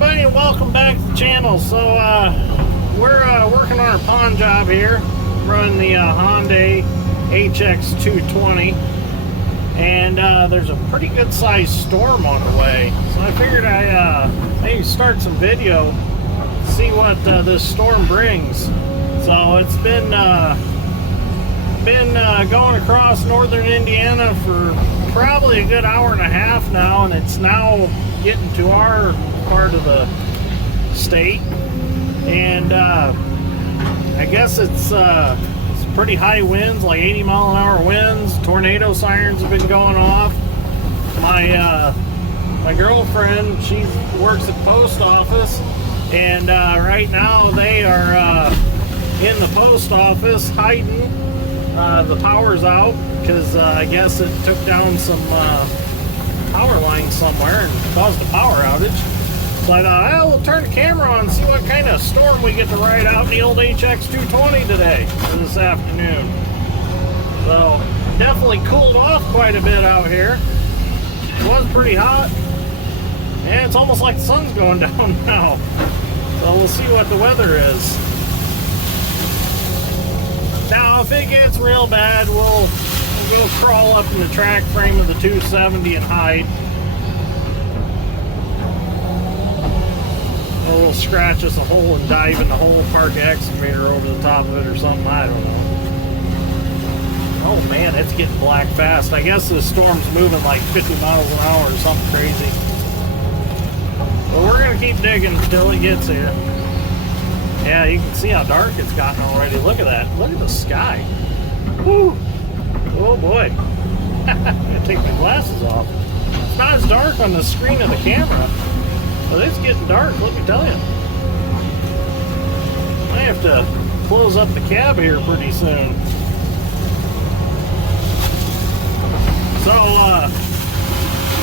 everybody, and welcome back to the channel. So we're working on our pond job here, running the Hyundai HX220, and there's a pretty good sized storm on the way. So I figured I maybe start some video, see what this storm brings. So it's been going across northern Indiana for probably a good hour and a half now, and it's now getting to our part of the state, and I guess it's pretty high winds, like 80-mile-an-hour winds. Tornado sirens have been going off. My girlfriend, she works at the post office, and right now they are in the post office hiding. The power's out because I guess it took down some power lines somewhere and caused a power outage. So I thought, well, we'll turn the camera on and see what kind of storm we get to ride out in the old HX220 today, or this afternoon. So definitely cooled off quite a bit out here. It was pretty hot, and it's almost like the sun's going down now. So we'll see what the weather is. Now, if it gets real bad, we'll go crawl up in the track frame of the 270 and hide. Or we'll scratch us a hole and dive in the hole, park the excavator over the top of it or something, I don't know. Oh man, it's getting black fast. I guess the storm's moving like 50 miles an hour or something crazy. Well, we're going to keep digging until it gets here. Yeah, you can see how dark it's gotten already. Look at that. Look at the sky. Whew. Oh boy. I'm going to take my glasses off. It's not as dark on the screen of the camera, but it's getting dark, let me tell you. I have to close up the cab here pretty soon. So,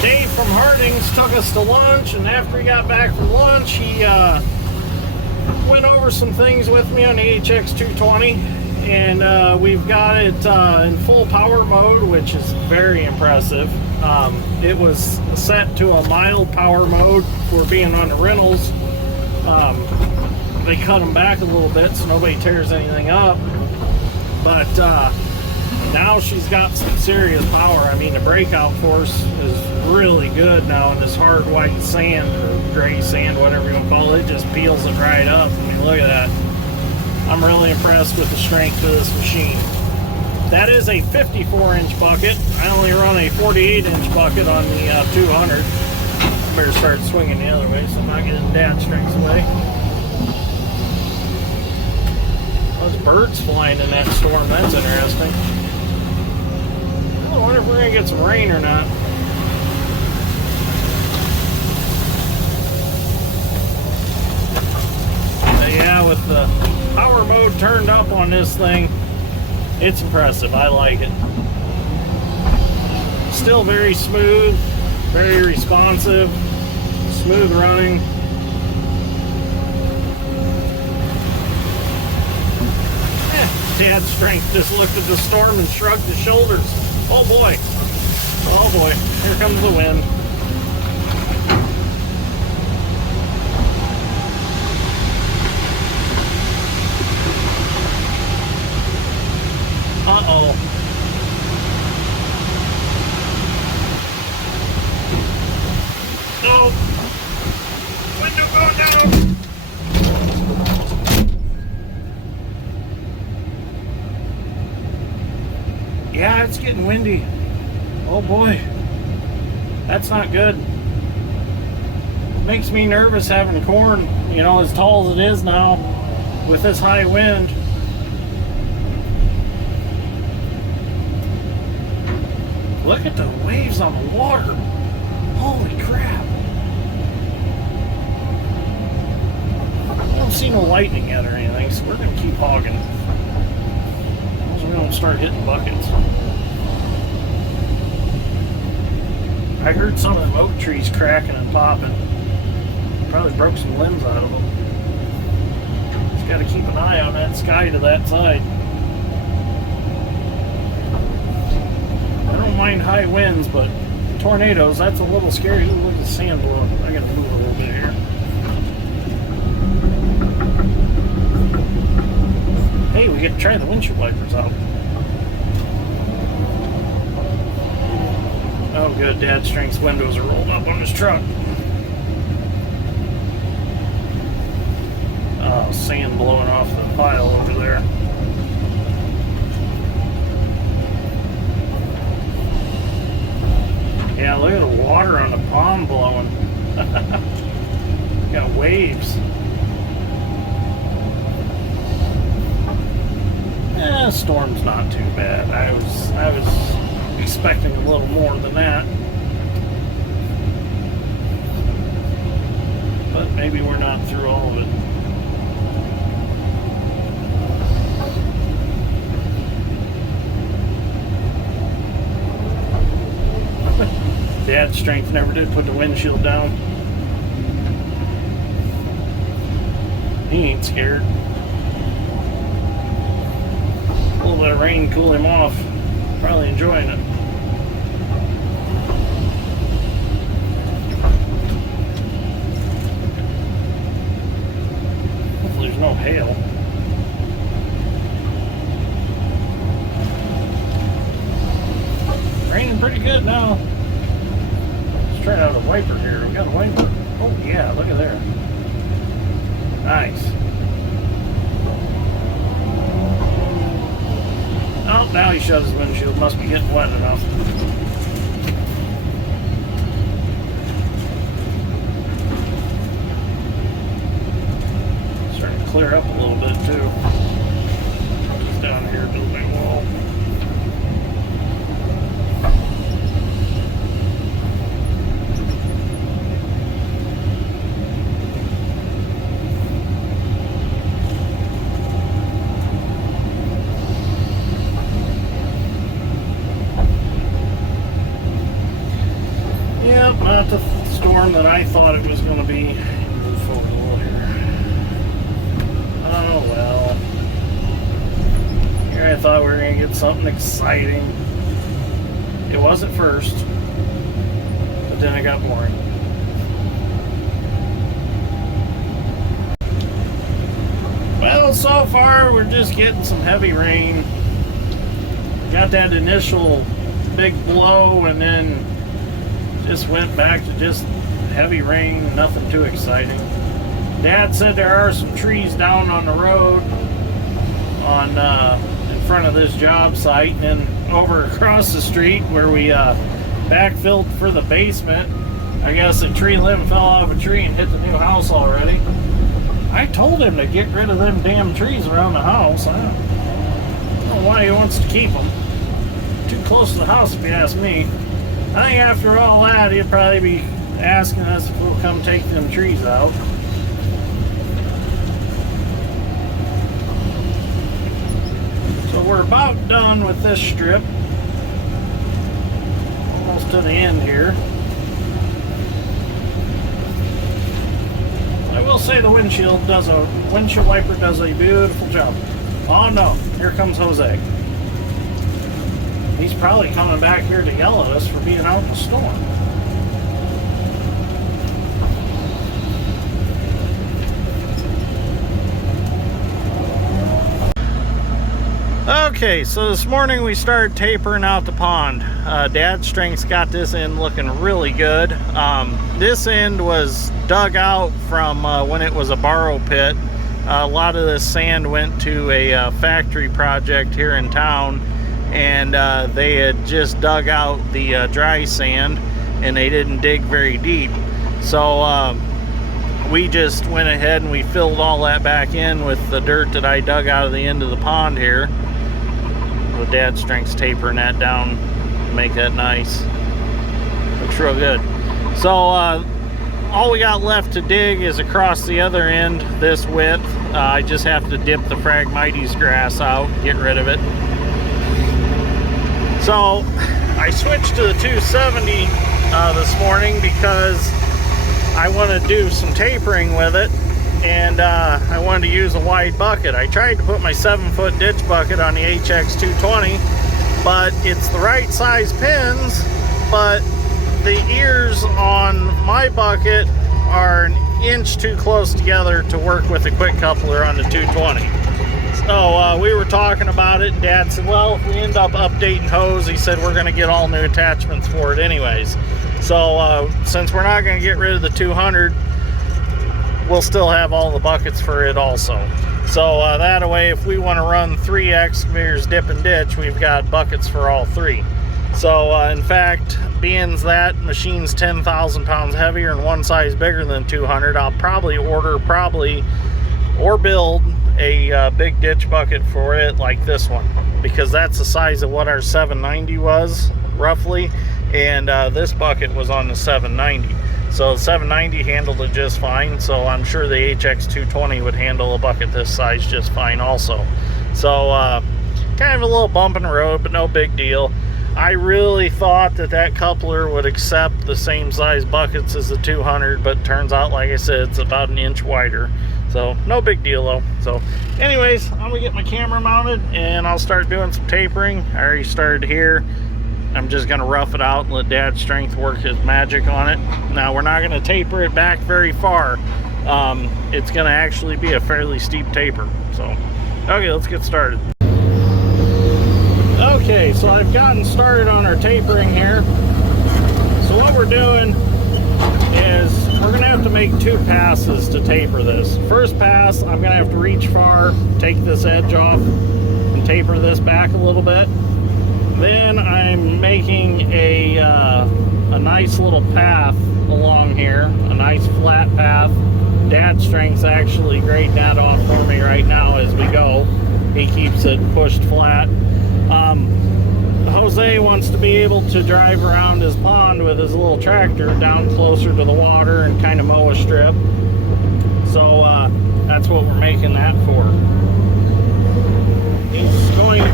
Dave from Harding's took us to lunch, and after he got back from lunch, he went over some things with me on the HX220, and we've got it in full power mode, which is very impressive. It was set to a mild power mode for being on the rentals. They cut them back a little bit so nobody tears anything up, but now she's got some serious power. I mean, the breakout force is really good now in this hard white sand, or gray sand, whatever you want to call it. It just peels it right up. I mean, look at that. I'm really impressed with the strength of this machine. That is a 54-inch bucket. I only run a 48-inch bucket on the 200. I better start swinging the other way so I'm not getting dad strength away. Those birds flying in that storm, that's interesting. I wonder if we're going to get some rain or not. But yeah, with the power mode turned up on this thing, it's impressive. I like it. Still very smooth, very responsive, smooth running. Dad's strength just looked at the storm and shrugged his shoulders. Oh boy. Oh boy. Here comes the wind. Uh-oh. No. Window going down. Yeah, it's getting windy. Oh boy. That's not good. Makes me nervous having corn, you know, as tall as it is now with this high wind. Look at the waves on the water. Holy crap. I don't see no lightning yet or anything, so we're going to keep hogging. So we don't start hitting buckets. I heard some of the oak trees cracking and popping. Probably broke some limbs out of them. Just got to keep an eye on that sky to that side. I don't mind high winds, but tornadoes, that's a little scary. Look at the sand blowing. I gotta move a little bit here. Hey, we get to try the windshield wipers out. Oh good, Dad's strength's windows are rolled up on his truck. Oh, sand blowing off the pile over there. Yeah, look at the water on the pond blowing. Got waves. Storm's not too bad. I was expecting a little more than that. But maybe we're not through all of it. Dad's strength never did put the windshield down. He ain't scared. A little bit of rain cool him off. Probably enjoying it. Hopefully there's no hail. Raining pretty good now. Let's try out a wiper here. We got a wiper. Oh yeah, look at there. Nice. Oh, now he shut his windshield. Must be getting wet enough. Starting to clear up a little bit too. Just down here building wall. Yep, not the storm that I thought it was going to be. Move forward a little here. Oh well. Here I thought we were going to get something exciting. It was at first, but then it got boring. Well, so far we're just getting some heavy rain. Got that initial big blow and then just went back to just heavy rain, nothing too exciting. Dad said there are some trees down on the road on in front of this job site, and then over across the street where we backfilled for the basement, I guess a tree limb fell off a tree and hit the new house already. I told him to get rid of them damn trees around the house. I don't know why he wants to keep them. Too close to the house if you ask me. I think after all that, he'll probably be asking us if we'll come take them trees out. So we're about done with this strip. Almost to the end here. I will say the windshield wiper does a beautiful job. Oh no, here comes Jose. He's probably coming back here to yell at us for being out in the storm. Okay, so this morning we started tapering out the pond. Dad's strength's got this end looking really good. This end was dug out from when it was a borrow pit. A lot of this sand went to a factory project here in town, and they had just dug out the dry sand and they didn't dig very deep. So we just went ahead and we filled all that back in with the dirt that I dug out of the end of the pond here. With Dad's strength's tapering that down to make that nice. Looks real good. So all we got left to dig is across the other end, this width. I just have to dip the Phragmites grass out, get rid of it. So I switched to the 270 this morning because I want to do some tapering with it, and I wanted to use a wide bucket. I tried to put my 7-foot ditch bucket on the HX 220, but it's the right size pins, but the ears on my bucket are an inch too close together to work with a quick coupler on the 220. So we were talking about it, and Dad said, well, if we end up updating hose, he said we're going to get all new attachments for it anyways. So since we're not going to get rid of the 200, we'll still have all the buckets for it also. So that way, if we want to run 3 excavators dip and ditch, we've got buckets for all 3. So in fact, being that machine's 10,000 pounds heavier and one size bigger than 200, I'll probably order or build a big ditch bucket for it like this one, because that's the size of what our 790 was roughly, and this bucket was on the 790. So the 790 handled it just fine, so I'm sure the HX 220 would handle a bucket this size just fine also. So kind of a little bump in the road, but no big deal. I really thought that coupler would accept the same size buckets as the 200, but turns out, like I said, it's about an inch wider. So no big deal though. So anyways, I'm gonna get my camera mounted and I'll start doing some tapering. I already started here. I'm just gonna rough it out and let Dad's strength work his magic on it. Now we're not gonna taper it back very far. It's gonna actually be a fairly steep taper. So okay, let's get started. Okay, so I've gotten started on our tapering here. So what we're doing is we're gonna have to make 2 passes to taper this. First pass, I'm gonna have to reach far, take this edge off, and taper this back a little bit. Then I'm making a nice little path along here, a nice flat path. Dad's strength's actually grading that off for me right now as we go. He keeps it pushed flat. Jose wants to be able to drive around his pond with his little tractor down closer to the water and kind of mow a strip. So that's what we're making that for.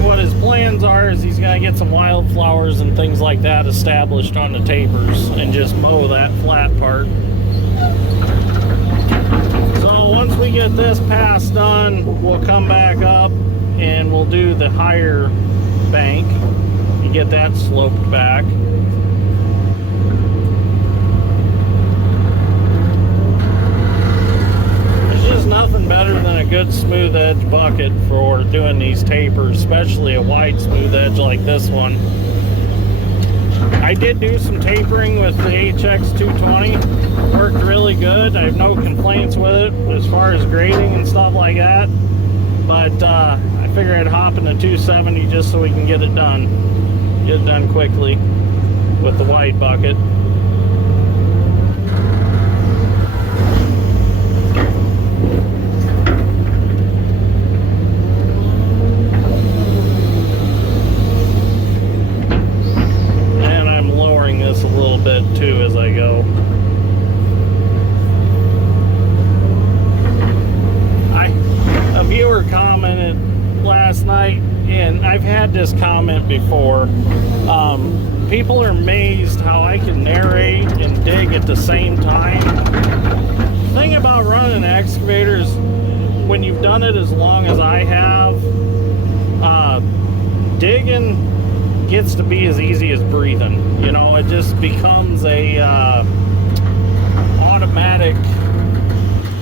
What his plans are is he's going to get some wildflowers and things like that established on the tapers and just mow that flat part. So once we get this pass done, we'll come back up and we'll do the higher bank and get that sloped back. There's just nothing better than a good smooth edge bucket for doing these tapers, especially a wide smooth edge like this one. I did do some tapering with the HX 220. Worked really good. I have no complaints with it as far as grading and stuff like that. But I figure I'd hop in the 270 just so we can get it done. Get it done quickly with the wide bucket. And I'm lowering this a little bit too as I go. A viewer commented last night, and I've had this comment before. People are amazed how I can narrate and dig at the same time. The thing about running an excavator is when you've done it as long as I have, digging gets to be as easy as breathing. You know, it just becomes a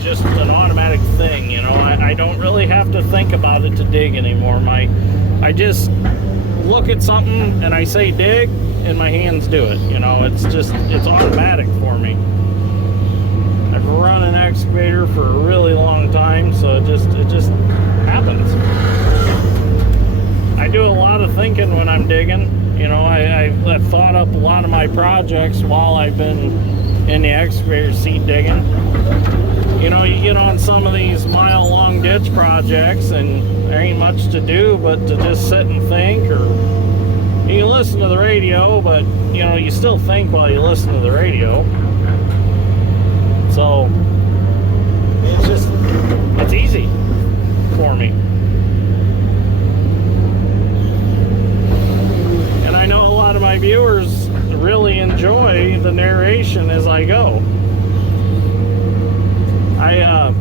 just an automatic thing. You know, I don't really have to think about it to dig anymore. I just look at something and I say dig and my hands do it. You know, it's automatic for me. I've run an excavator for a really long time, so it just happens. I do a lot of thinking when I'm digging. You know, I've thought up a lot of my projects while I've been in the excavator seat digging. You know, you get on some of these mile-long ditch projects and there ain't much to do but to just sit and think, or you can listen to the radio, but you know, you still think while you listen to the radio. So it's easy for me. And I know a lot of my viewers really enjoy the narration as I go. I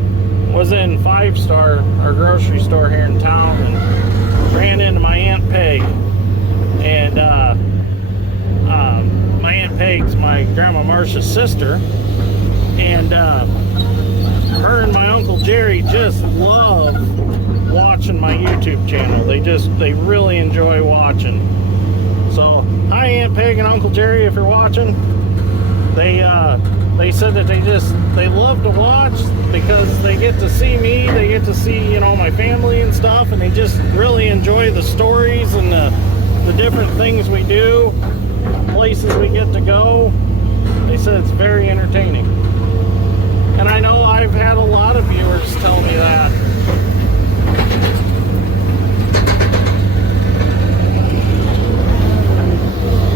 was in Five Star, our grocery store here in town, and ran into my Aunt Peg. And my Aunt Peg's my Grandma Marcia's sister. And her and my Uncle Jerry just love watching my YouTube channel. They really enjoy watching. So, hi Aunt Peg and Uncle Jerry, if you're watching. They said that they love to watch because they get to see me, they get to see, you know, my family and stuff, and they just really enjoy the stories and the different things we do, places we get to go. They said it's very entertaining. And I know I've had a lot of viewers tell me that.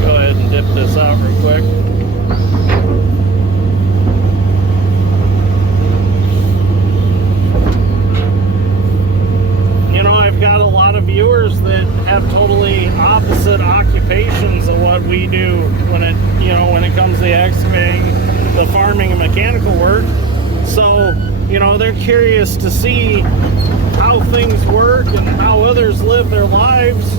Go ahead and dip this out real quick. You know, I've got a lot of viewers that have totally opposite occupations of what we do when it comes to excavating, the farming and mechanical work. So, you know, they're curious to see how things work and how others live their lives.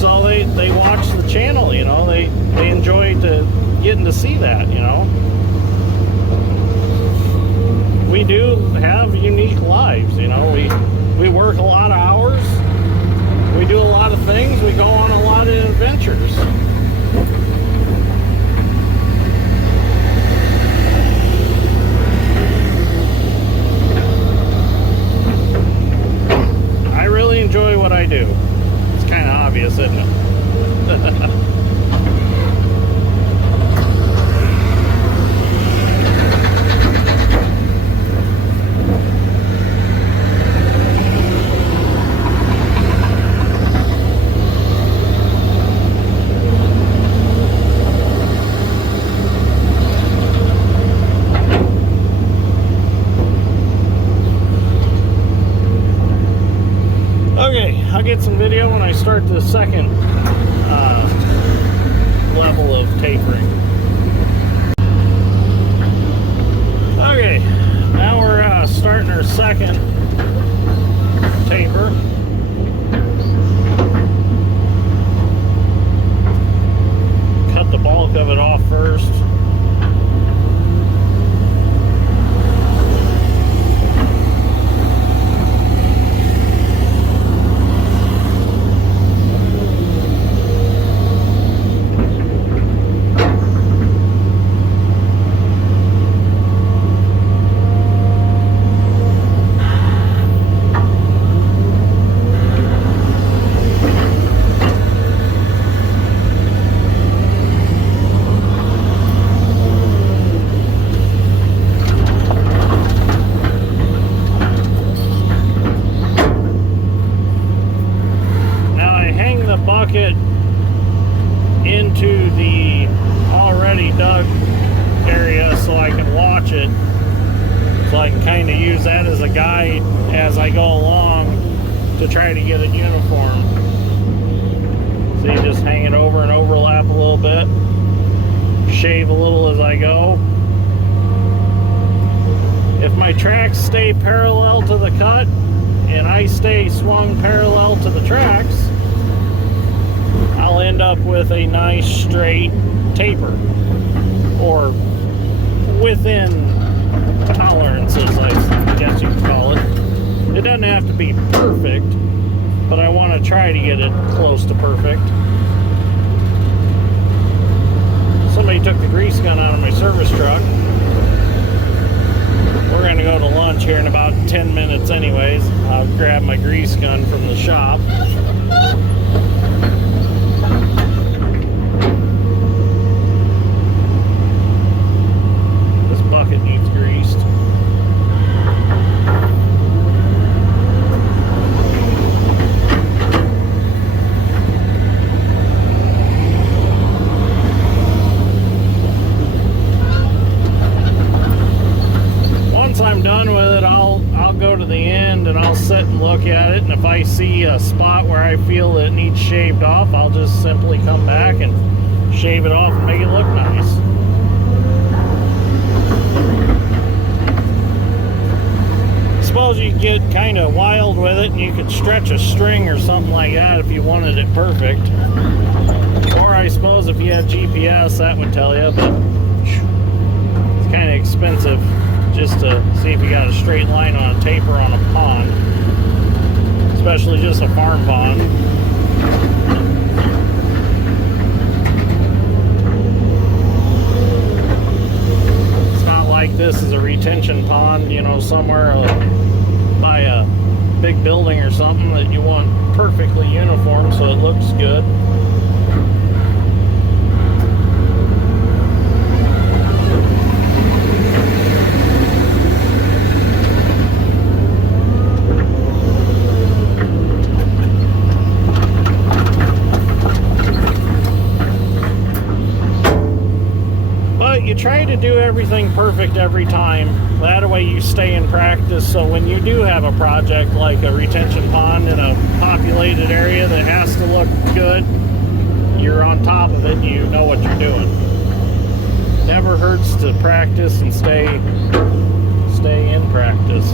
So they watch the channel, you know, they enjoy getting to see that, you know. We do have unique lives, you know. We work a lot of hours. We do a lot of things. We go on a lot of adventures. I really enjoy what I do. It's kind of obvious, isn't it? Okay, I'll get some video when I start the second level of tapering. Okay, now we're starting our second taper. Cut the bulk of it off first. Bucket into the already dug area so I can watch it, so I can kind of use that as a guide as I go along to try to get it uniform. So you just hang it over and overlap a little bit, shave a little as I go. If my tracks stay parallel to the cut and I stay swung parallel to the tracks, I'll end up with a nice straight taper, or within tolerances, I guess you could call it. It doesn't have to be perfect, but I want to try to get it close to perfect. Somebody took the grease gun out of my service truck. We're going to go to lunch here in about 10 minutes anyways. I'll grab my grease gun from the shop. Bucket needs greased. Once I'm done with it, I'll go to the end and I'll sit and look at it, and if I see a spot where I feel that it needs shaved off, I'll just simply come back and shave it off and make it look nice. Suppose you get kind of wild with it and you could stretch a string or something like that if you wanted it perfect. Or I suppose if you had GPS, that would tell you, but it's kind of expensive just to see if you got a straight line on a taper on a pond. especially just a farm pond. It's not like this is a retention pond, you know, somewhere by a big building or something that you want perfectly uniform so it looks good. You try to do everything perfect every time. That way you stay in practice, so when you do have a project like a retention pond in a populated area that has to look good, you're on top of it and you know what you're doing. Never hurts to practice and stay in practice.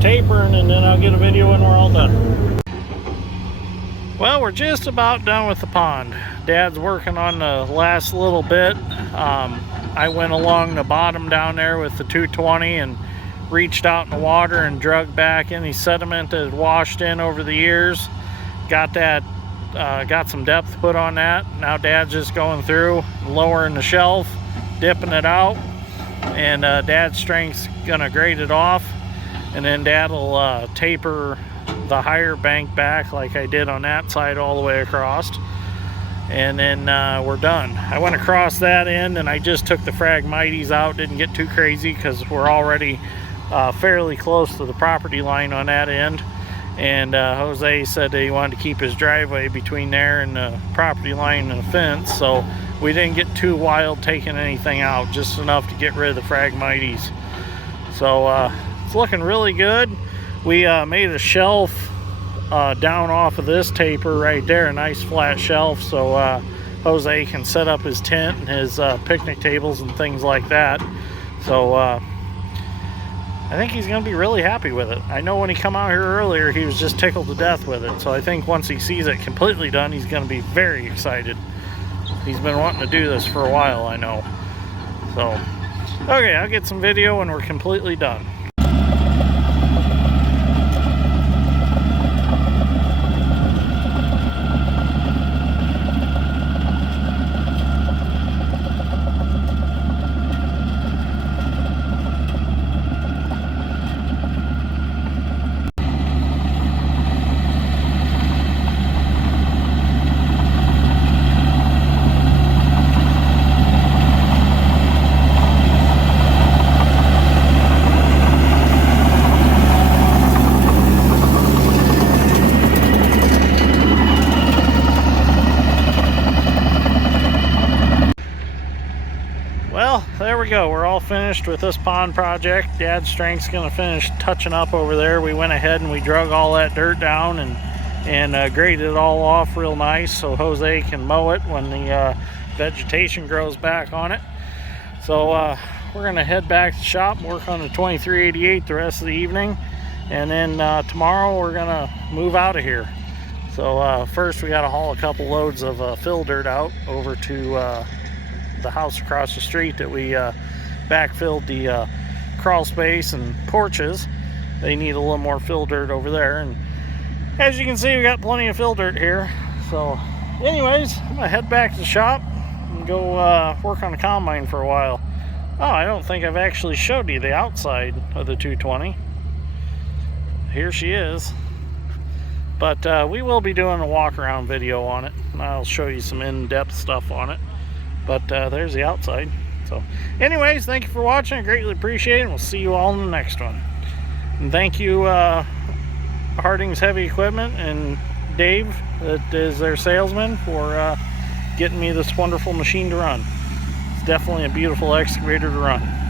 Tapering, and then I'll get a video when we're all done. Well, we're just about done with the pond. Dad's working on the last little bit. I went along the bottom down there with the 220 and reached out in the water and drug back any sediment that had washed in over the years. Got some depth put on that. Now Dad's just going through, lowering the shelf, dipping it out, and Dad's strength's gonna grade it off. And then Dad'll taper the higher bank back like I did on that side all the way across. And then we're done. I went across that end and I just took the Phragmites out. Didn't get too crazy because we're already fairly close to the property line on that end. And Jose said that he wanted to keep his driveway between there and the property line and the fence. So we didn't get too wild taking anything out. Just enough to get rid of the Phragmites. So it's looking really good. We made a shelf down off of this taper right there, a nice flat shelf, so Jose can set up his tent and his picnic tables and things like that. So I think he's going to be really happy with it. I know when he come out here earlier, he was just tickled to death with it. So I think once he sees it completely done, he's going to be very excited. He's been wanting to do this for a while, I know. So, okay, I'll get some video when we're completely done. Well, there we go. We're all finished with this pond project. Dad's strength's going to finish touching up over there. We went ahead and we drug all that dirt down and graded it all off real nice so Jose can mow it when the vegetation grows back on it. So we're going to head back to the shop and work on the 2388 the rest of the evening. And then tomorrow we're going to move out of here. So first we got to haul a couple loads of fill dirt out over to the house across the street that we backfilled the crawl space and porches. They need a little more fill dirt over there, and as you can see, we got plenty of fill dirt here. So anyways, I'm gonna head back to the shop and go work on the combine for a while. Oh, I don't think I've actually showed you the outside of the 220. Here she is. But we will be doing a walk around video on it, and I'll show you some in-depth stuff on it. But there's the outside. So anyways, thank you for watching. I greatly appreciate it, and we'll see you all in the next one. And thank you Harding's Heavy Equipment and Dave, that is their salesman, for getting me this wonderful machine to run. It's definitely a beautiful excavator to run.